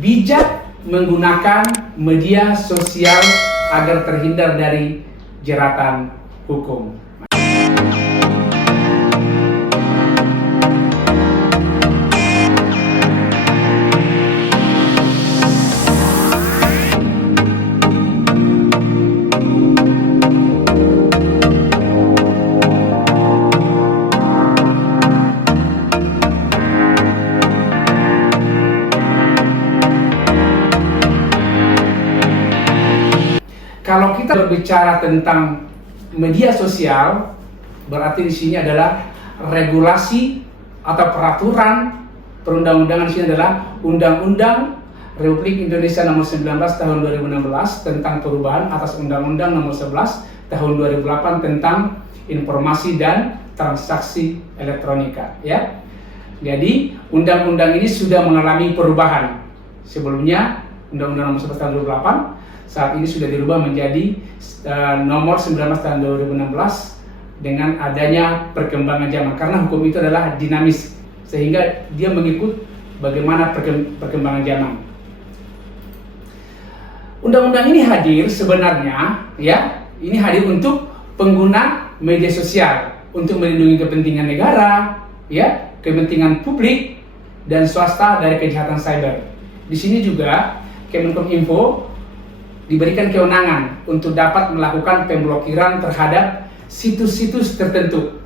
bijak menggunakan media sosial agar terhindar dari jeratan hukum. Kalau kita berbicara tentang media sosial, berarti di sini adalah regulasi atau peraturan perundang-undangan. Di sini adalah Undang-Undang Republik Indonesia Nomor 19 Tahun 2016 tentang perubahan atas Undang-Undang Nomor 11 Tahun 2008 tentang informasi dan transaksi elektronika. Ya, jadi undang-undang ini sudah mengalami perubahan. Sebelumnya Undang-Undang Nomor 11 Tahun 2008 saat ini sudah dirubah menjadi nomor 19 tahun 2016 dengan adanya perkembangan zaman, karena hukum itu adalah dinamis sehingga dia mengikut bagaimana perkembangan zaman. Undang-undang ini hadir sebenarnya, ya, ini hadir untuk pengguna media sosial untuk melindungi kepentingan negara, ya, kepentingan publik dan swasta dari kejahatan cyber. Di sini juga Kemenkominfo diberikan kewenangan untuk dapat melakukan pemblokiran terhadap situs-situs tertentu.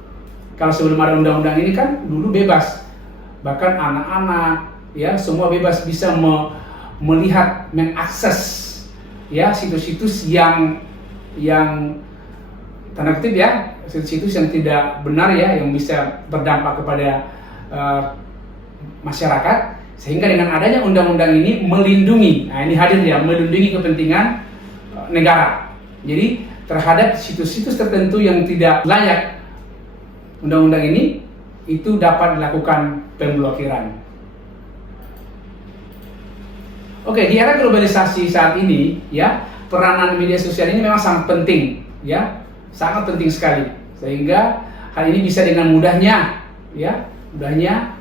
Kalau sebelum ada undang-undang ini kan dulu bebas, bahkan anak-anak, ya, semua bebas bisa melihat, mengakses, ya, situs-situs yang tanda kutip, ya, situs-situs yang tidak benar, ya, yang bisa berdampak kepada masyarakat. Sehingga dengan adanya undang-undang ini melindungi, nah ini hadir, ya, melindungi kepentingan negara. Jadi terhadap situs-situs tertentu yang tidak layak, undang-undang ini itu dapat dilakukan pemblokiran. Oke, di era globalisasi saat ini, ya, peranan media sosial ini memang sangat penting, ya, sangat penting sekali. Sehingga hal ini bisa dengan mudahnya, ya,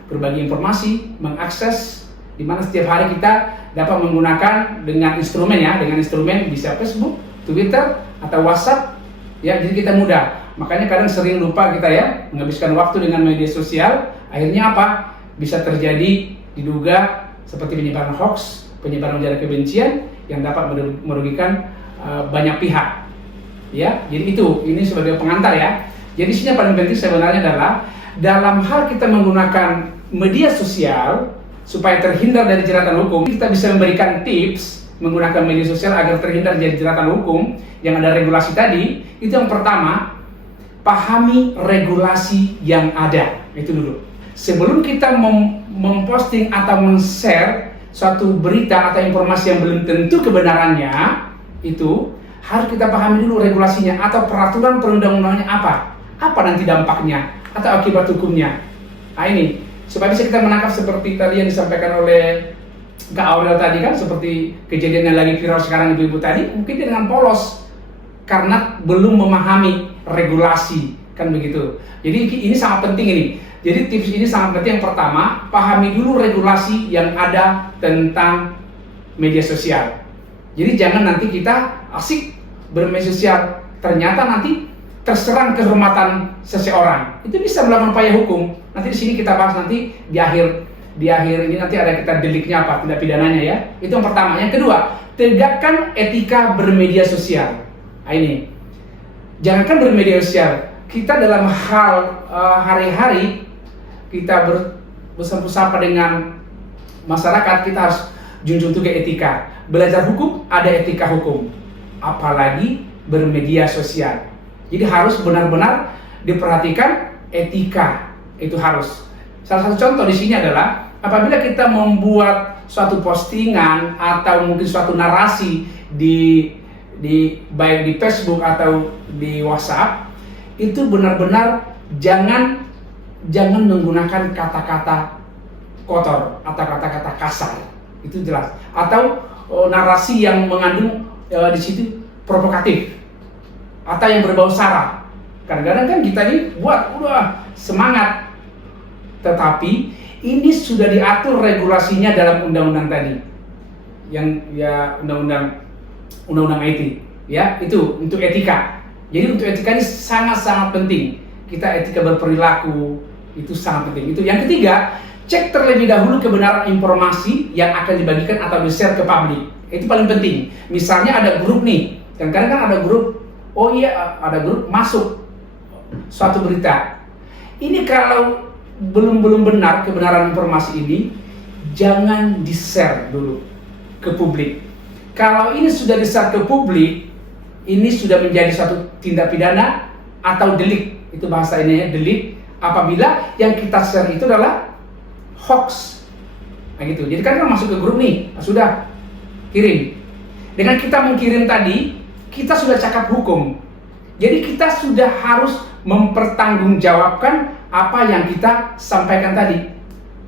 berbagi informasi, mengakses, di mana setiap hari kita dapat menggunakan dengan instrumen, ya, dengan instrumen bisa Facebook, Twitter, atau WhatsApp, ya, jadi kita mudah. Makanya kadang sering lupa kita, ya, menghabiskan waktu dengan media sosial. Akhirnya apa? Bisa terjadi diduga seperti penyebaran hoax, penyebaran ujaran kebencian yang dapat merugikan banyak pihak. Ya, jadi ini sebagai pengantar, ya. Jadi sini yang paling penting sebenarnya adalah dalam hal kita menggunakan media sosial supaya terhindar dari jeratan hukum, kita bisa memberikan tips menggunakan media sosial agar terhindar dari jeratan hukum yang ada regulasi tadi. Itu yang pertama, pahami regulasi yang ada. Itu dulu. Sebelum kita memposting atau men-share suatu berita atau informasi yang belum tentu kebenarannya, itu harus kita pahami dulu regulasinya atau peraturan perundang-undangannya apa nanti dampaknya atau akibat hukumnya. Nah ini, supaya bisa kita menangkap seperti tadi yang disampaikan oleh Kak Aurel tadi, kan, seperti kejadian yang lagi viral sekarang ibu-ibu tadi, mungkin dia dengan polos karena belum memahami regulasi, kan begitu. Jadi ini sangat penting ini. Jadi tips ini sangat penting. Yang pertama, pahami dulu regulasi yang ada tentang media sosial. Jadi jangan nanti kita asik bermedia sosial, ternyata nanti terserang kehormatan seseorang, itu bisa melakukan upaya hukum. Nanti di sini kita bahas nanti di akhir ini nanti ada kita deliknya apa, tindak pidananya, ya. Itu yang pertama. Yang kedua, tegakkan etika bermedia sosial. Nah ini, jangankan bermedia sosial, kita dalam hal hari-hari kita bersapa dengan masyarakat, kita harus junjung tinggi etika. Belajar hukum ada etika hukum, apalagi bermedia sosial. Jadi harus benar-benar diperhatikan etika, itu harus. Salah satu contoh di sini adalah apabila kita membuat suatu postingan atau mungkin suatu narasi baik di Facebook atau di WhatsApp, itu benar-benar jangan menggunakan kata-kata kotor atau kata-kata kasar, itu jelas. Atau narasi yang mengandung di situ provokatif atau yang berbau sara. Kadang-kadang kan kita ini buat udah semangat, tetapi ini sudah diatur regulasinya dalam undang-undang tadi. yang ya undang-undang IT ya, itu untuk etika. Jadi untuk etika ini sangat-sangat penting. Kita etika berperilaku itu sangat penting. Itu yang ketiga, cek terlebih dahulu kebenaran informasi yang akan dibagikan atau di-share ke publik. Itu paling penting. Misalnya ada grup nih, kadang-kadang kan ada grup, ada grup masuk suatu berita. Ini kalau belum benar kebenaran informasi ini, jangan di-share dulu ke publik. Kalau ini sudah di-share ke publik, ini sudah menjadi suatu tindak pidana atau delik. Itu bahasa ini ya, delik. Apabila yang kita share itu adalah hoax. Nah gitu. Jadi kan masuk ke grup nih, sudah kirim. Dengan kita mengirim tadi, kita sudah cakap hukum. Jadi kita sudah harus mempertanggungjawabkan apa yang kita sampaikan tadi.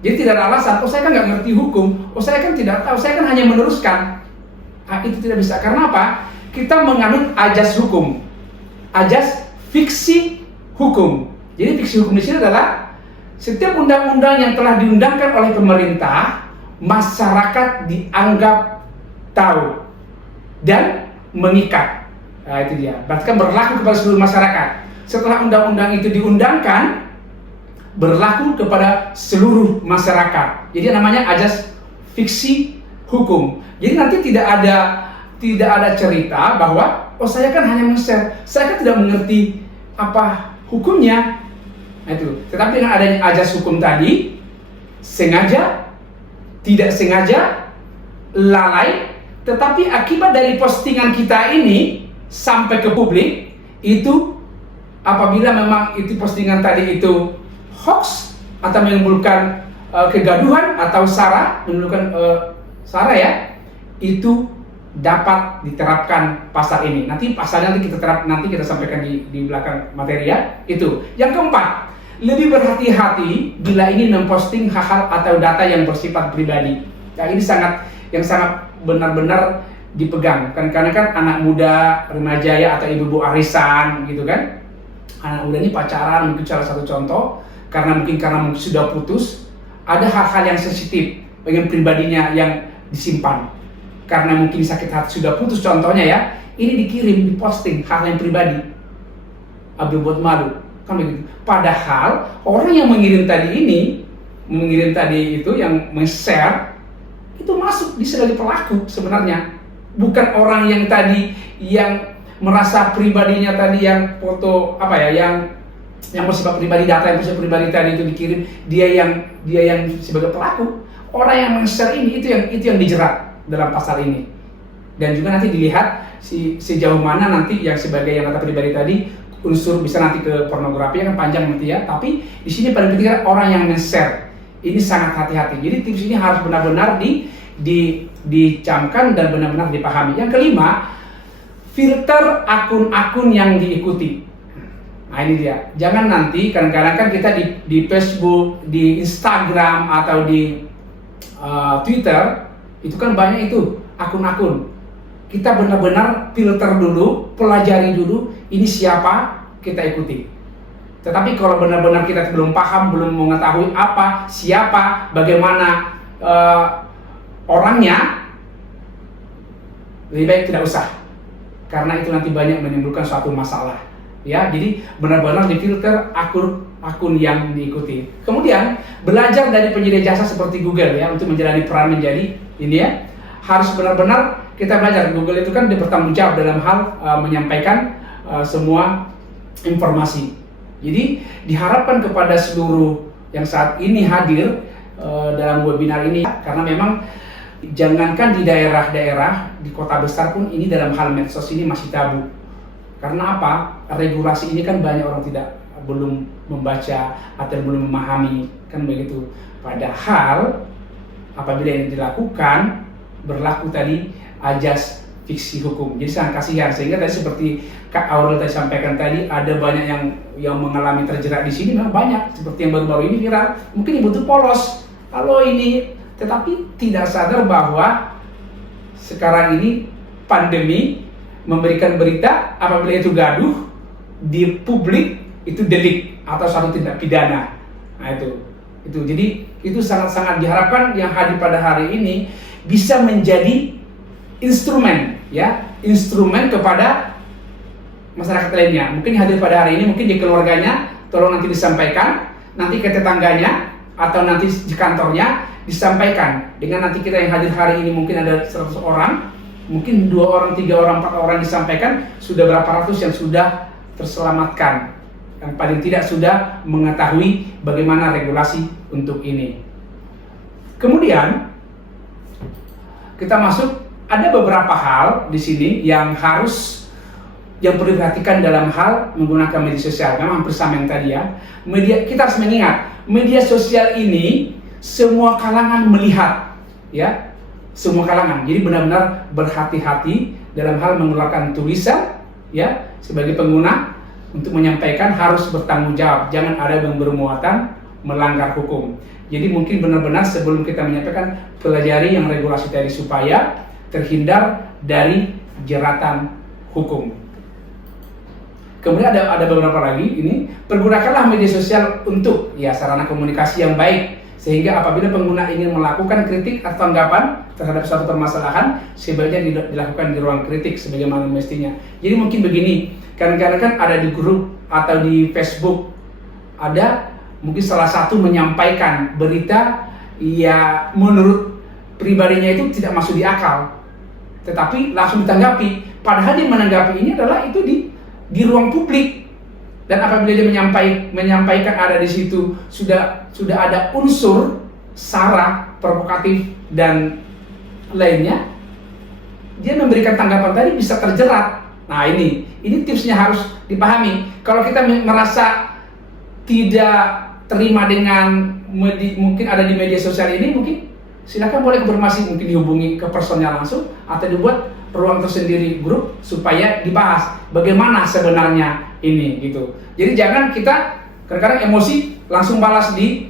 Jadi tidak ada alasan, saya kan nggak ngerti hukum, saya kan tidak tahu, saya kan hanya meneruskan. Nah, itu tidak bisa. Karena apa? Kita menganut ajas hukum, ajas fiksi hukum. Jadi fiksi hukum di sini adalah setiap undang-undang yang telah diundangkan oleh pemerintah, masyarakat dianggap tahu dan mengikat. Nah, itu dia. Berarti kan berlaku kepada seluruh masyarakat. Setelah undang-undang itu diundangkan, berlaku kepada seluruh masyarakat. Jadi namanya ajas fiksi hukum. Jadi nanti tidak ada cerita bahwa saya kan hanya men-share, saya kan tidak mengerti apa hukumnya. Nah, itu. Tetapi dengan adanya ajas hukum tadi, sengaja, tidak sengaja, lalai, tetapi akibat dari postingan kita ini sampai ke publik, itu apabila memang itu postingan tadi itu hoax atau menimbulkan kegaduhan atau menimbulkan sara ya, itu dapat diterapkan pasal ini. Nanti pasalnya nanti kita sampaikan di belakang materi ya. Itu. Yang keempat, lebih berhati-hati bila ingin memposting hal-hal atau data yang bersifat pribadi. Nah, ini sangat benar-benar dipegang. Karena kan anak muda, remaja ya, atau ibu-ibu arisan gitu kan. Anak muda ini pacaran, mungkin salah satu contoh, karena mungkin sudah putus, ada hal-hal yang sensitif bagian pribadinya yang disimpan. Karena mungkin sakit hati sudah putus contohnya ya, ini dikirim, diposting hal yang pribadi, buat malu kan begitu. Padahal orang yang mengirim tadi itu yang men-share itu masuk di sebagai pelaku sebenarnya, bukan orang yang tadi yang merasa pribadinya tadi yang foto yang bersifat pribadi, data yang bersifat pribadi tadi itu dikirim, dia yang sebagai pelaku. Orang yang men-share ini itu yang dijerat dalam pasal ini. Dan juga nanti dilihat sejauh mana nanti yang sebagai yang data pribadi tadi unsur bisa nanti ke pornografi, kan panjang nanti ya. Tapi di sini paling penting orang yang men-share. Ini sangat hati-hati. Jadi tips ini harus benar-benar dicamkan dan benar-benar dipahami. Yang kelima, filter akun-akun yang diikuti. Nah ini dia. Jangan nanti kadang-kadang kan kita di Facebook, di Instagram atau di Twitter itu kan banyak itu akun-akun. Kita benar-benar filter dulu, pelajari dulu ini siapa, kita ikuti. Tetapi kalau benar-benar kita belum paham, belum mengetahui apa, siapa, bagaimana orangnya, lebih baik tidak usah. Karena itu nanti banyak menimbulkan suatu masalah. Ya, jadi benar-benar difilter akun yang diikuti. Kemudian belajar dari penyedia jasa seperti Google ya untuk menjalani peran menjadi ini ya, harus benar-benar kita belajar. Google itu kan bertanggung jawab dalam hal menyampaikan semua informasi. Jadi diharapkan kepada seluruh yang saat ini hadir dalam webinar ini, karena memang jangankan di daerah-daerah, di kota besar pun ini dalam hal medsos ini masih tabu. Karena apa? Regulasi ini kan banyak orang belum membaca atau belum memahami, kan begitu. Padahal apabila ini dilakukan, berlaku tadi ajas fiksi hukum. Jadi sangat kasihan, sehingga tadi seperti Kak Aurel tadi sampaikan tadi, ada banyak yang mengalami terjerat di sini, memang banyak. Seperti yang baru-baru ini viral, mungkin ibu itu polos, kalau ini, tetapi tidak sadar bahwa sekarang ini pandemi memberikan berita apabila itu gaduh di publik itu delik atau satu tindak pidana. Nah itu jadi itu sangat-sangat diharapkan yang hadir pada hari ini bisa menjadi instrumen, ya, instrumen kepada masyarakat lainnya. Mungkin hadir pada hari ini, mungkin di keluarganya, tolong nanti disampaikan, nanti ke tetangganya, atau nanti di kantornya disampaikan. Dengan nanti kita yang hadir hari ini mungkin ada 100 orang, mungkin 2 orang, 3 orang, 4 orang disampaikan, sudah berapa ratus yang sudah terselamatkan, yang paling tidak sudah mengetahui bagaimana regulasi untuk ini. Kemudian kita masuk, ada beberapa hal di sini yang perlu diperhatikan dalam hal menggunakan media sosial. Memang bersama yang tadi ya, kita harus mengingat media sosial ini semua kalangan melihat, ya, semua kalangan. Jadi benar-benar berhati-hati dalam hal mengeluarkan tulisan, ya, sebagai pengguna untuk menyampaikan harus bertanggung jawab. Jangan ada yang bermuatan melanggar hukum. Jadi mungkin benar-benar sebelum kita menyampaikan, pelajari yang regulasi tadi supaya terhindar dari jeratan hukum. Kemudian ada beberapa lagi ini, pergunakanlah media sosial untuk sarana komunikasi yang baik, sehingga apabila pengguna ingin melakukan kritik atau tanggapan terhadap suatu permasalahan, sebaiknya dilakukan di ruang kritik sebagaimana mestinya. Jadi mungkin begini, kadang-kadang kan ada di grup atau di Facebook, ada mungkin salah satu menyampaikan berita ya menurut pribadinya itu tidak masuk di akal, tetapi langsung ditanggapi. Padahal dia menanggapi ini adalah itu di ruang publik, dan apabila dia menyampaikan ada di situ sudah ada unsur sara, provokatif dan lainnya, dia memberikan tanggapan tadi bisa terjerat. Nah ini tipsnya harus dipahami. Kalau kita merasa tidak terima dengan mungkin ada di media sosial ini, mungkin silakan boleh konfirmasi, mungkin dihubungi ke personnya langsung atau dibuat ruang tersendiri grup supaya dibahas bagaimana sebenarnya ini gitu. Jadi jangan kita kadang-kadang emosi langsung balas di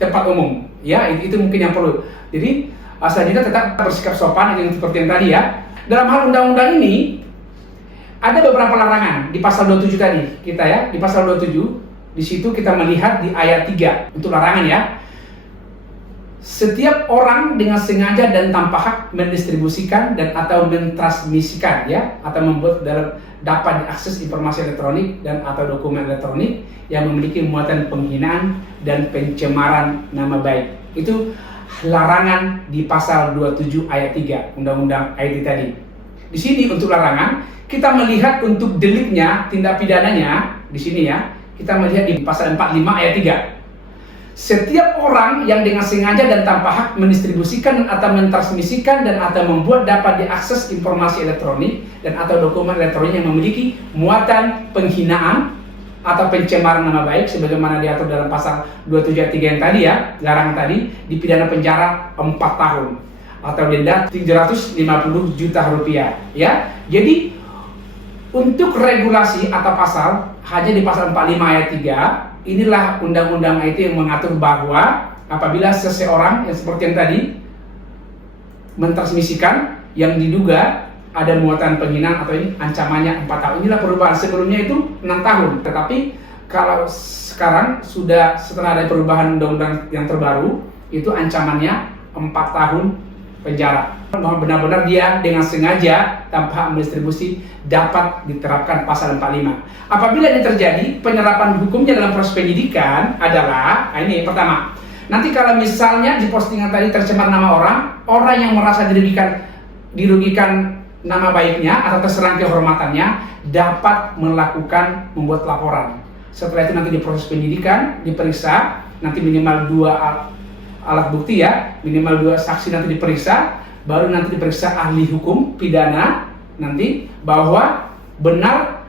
tempat umum, ya, itu mungkin yang perlu. Jadi asal kita tetap bersikap sopan, yang seperti yang tadi ya. Dalam hal undang-undang ini ada beberapa larangan di pasal 27 tadi kita ya, di pasal 27 di situ kita melihat di ayat 3 untuk larangan ya. Setiap orang dengan sengaja dan tanpa hak mendistribusikan dan atau mentransmisikan ya, atau membuat dapat diakses informasi elektronik dan atau dokumen elektronik yang memiliki muatan penghinaan dan pencemaran nama baik. Itu larangan di pasal 27 ayat 3 Undang-Undang IT tadi. Di sini untuk larangan kita melihat untuk deliknya, tindak pidananya di sini ya. Kita melihat di pasal 45 ayat 3. Setiap orang yang dengan sengaja dan tanpa hak mendistribusikan atau mentransmisikan dan atau membuat dapat diakses informasi elektronik dan atau dokumen elektronik yang memiliki muatan penghinaan atau pencemaran nama baik sebagaimana diatur dalam pasal 27 ayat 3 yang tadi ya, larangan tadi, dipidana penjara 4 tahun atau denda 750 juta rupiah ya. Jadi untuk regulasi atau pasal hanya di pasal 45 ayat 3. Inilah undang-undang IT yang mengatur bahwa apabila seseorang yang seperti yang tadi mentransmisikan yang diduga ada muatan penghinaan atau ini ancamannya 4 tahun. Inilah perubahan, sebelumnya itu 6 tahun. Tetapi kalau sekarang sudah setelah ada perubahan undang-undang yang terbaru, itu ancamannya 4 tahun penjara. Benar-benar dia dengan sengaja tanpa mendistribusi dapat diterapkan pasal 45. Apabila ini terjadi, penerapan hukumnya dalam proses penyidikan adalah ini pertama. Nanti kalau misalnya di postingan tadi tercemar nama orang yang merasa dirugikan nama baiknya atau terserang kehormatannya dapat membuat laporan. Setelah itu nanti di proses penyidikan diperiksa, nanti minimal 2 alat bukti ya, minimal 2 saksi nanti diperiksa, baru nanti diperiksa ahli hukum pidana nanti bahwa benar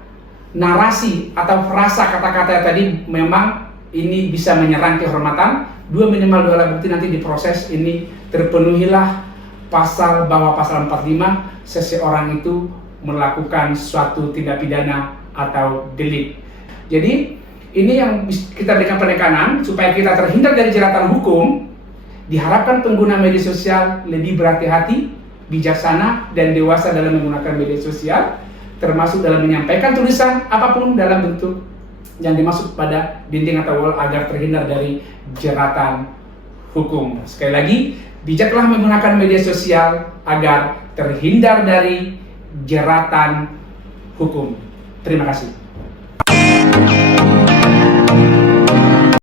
narasi atau frasa kata-kata tadi memang ini bisa menyerang kehormatan. Minimal 2 alat bukti nanti diproses, ini terpenuhilah pasal bahwa pasal 45 seseorang itu melakukan suatu tindak pidana atau delik. Jadi ini yang kita berikan penekanan supaya kita terhindar dari jeratan hukum. Diharapkan pengguna media sosial lebih berhati-hati, bijaksana, dan dewasa dalam menggunakan media sosial, termasuk dalam menyampaikan tulisan apapun dalam bentuk yang dimaksud pada dinding atau wall agar terhindar dari jeratan hukum. Sekali lagi, bijaklah menggunakan media sosial agar terhindar dari jeratan hukum. Terima kasih.